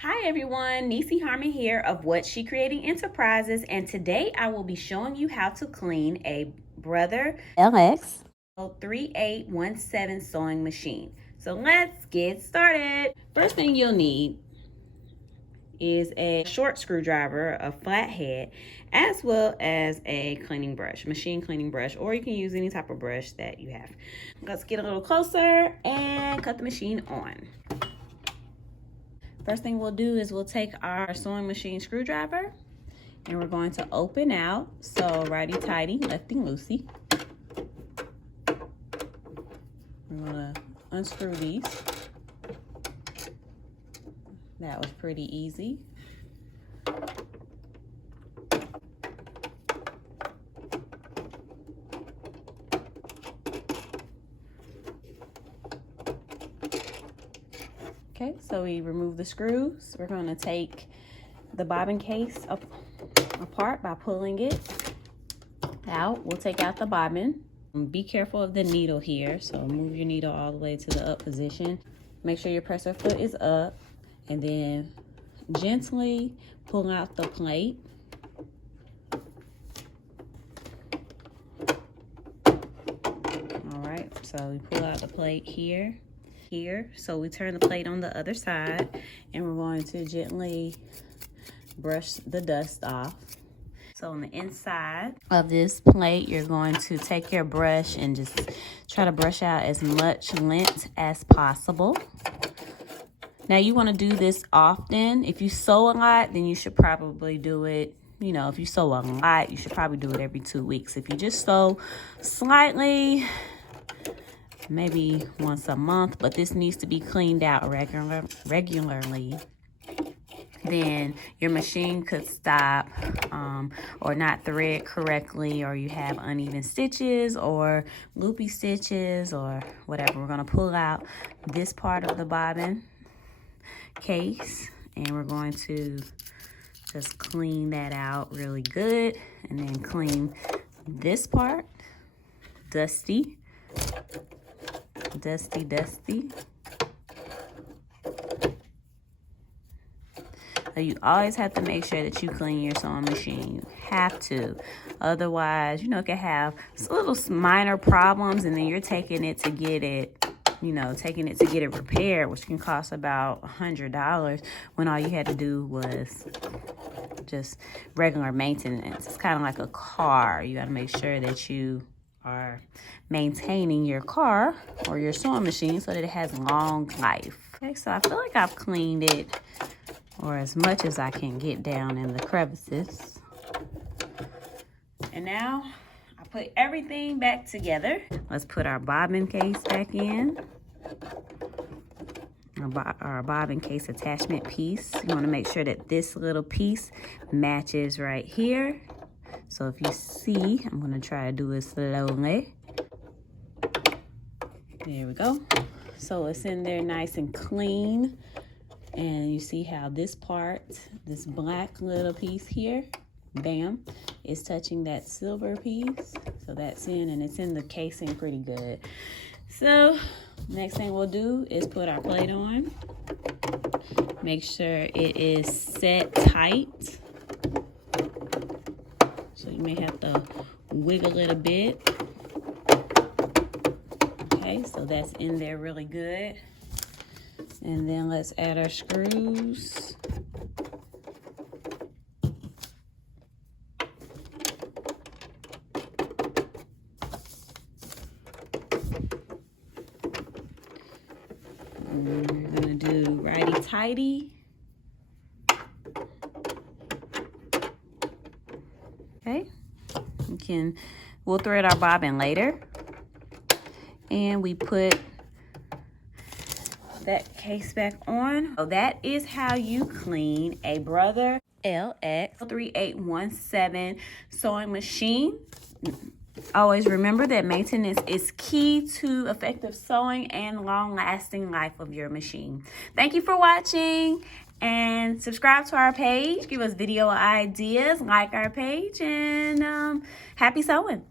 Hi everyone, Nisi Harmon here of Whatsshecreating Enterprises, and today I will be showing you how to clean a Brother LX3817 sewing machine. So let's get started. First thing you'll need is a short screwdriver, a flat head, as well as a cleaning brush, machine cleaning brush, or you can use any type of brush that you have. Let's get a little closer and cut the machine on. First thing we'll do is we'll take our sewing machine screwdriver and we're going to open out. So righty-tighty, lefty-loosey. We're gonna unscrew these. That was pretty easy. Okay, so we remove the screws. We're going to take the bobbin case apart by pulling it out. We'll take out the bobbin. Be careful of the needle here. So move your needle all the way to the up position. Make sure your presser foot is up. And then gently pull out the plate. All right, so we pull out the plate here. So we turn the plate on the other side and we're going to gently brush the dust off. So on the inside of this plate, you're going to take your brush and just try to brush out as much lint as possible. Now you want to do this often. If you sew a lot, then you should probably do it, you know, if you sew a lot, you should probably do it every 2 weeks. If you just sew slightly, maybe once a month, but this needs to be cleaned out regularly, then your machine could stop or not thread correctly, or you have uneven stitches or loopy stitches or whatever. We're going to pull out this part of the bobbin case and we're going to just clean that out really good, and then clean this part. Dusty. So you always have to make sure that you clean your sewing machine. You have to. Otherwise, you know, it can have little minor problems, and then you're taking it to get it, you know, repaired, which can cost about $100 when all you had to do was just regular maintenance. It's kind of like a car. You got to make sure that you are maintaining your car or your sewing machine so that it has long life. Okay, so I feel like I've cleaned it, or as much as I can get down in the crevices. And now I put everything back together. Let's put our bobbin case back in. Our bobbin case attachment piece. You want to make sure that this little piece matches right here. So if you see, I'm going to try to do it slowly. There we go. So it's in there nice and clean. And you see how this part, this black little piece here, bam, is touching that silver piece. So that's in, and it's in the casing pretty good. So next thing we'll do is put our plate on. Make sure it is set tight. So you may have to wiggle it a bit. Okay, so that's in there really good. And then let's add our screws. And we're gonna do righty-tighty. Okay, we'll thread our bobbin later. And we put that case back on. So that is how you clean a Brother LX3817 sewing machine. Always remember that maintenance is key to effective sewing and long-lasting life of your machine. Thank you for watching, and subscribe to our page. Give us video ideas, like our page, and happy sewing.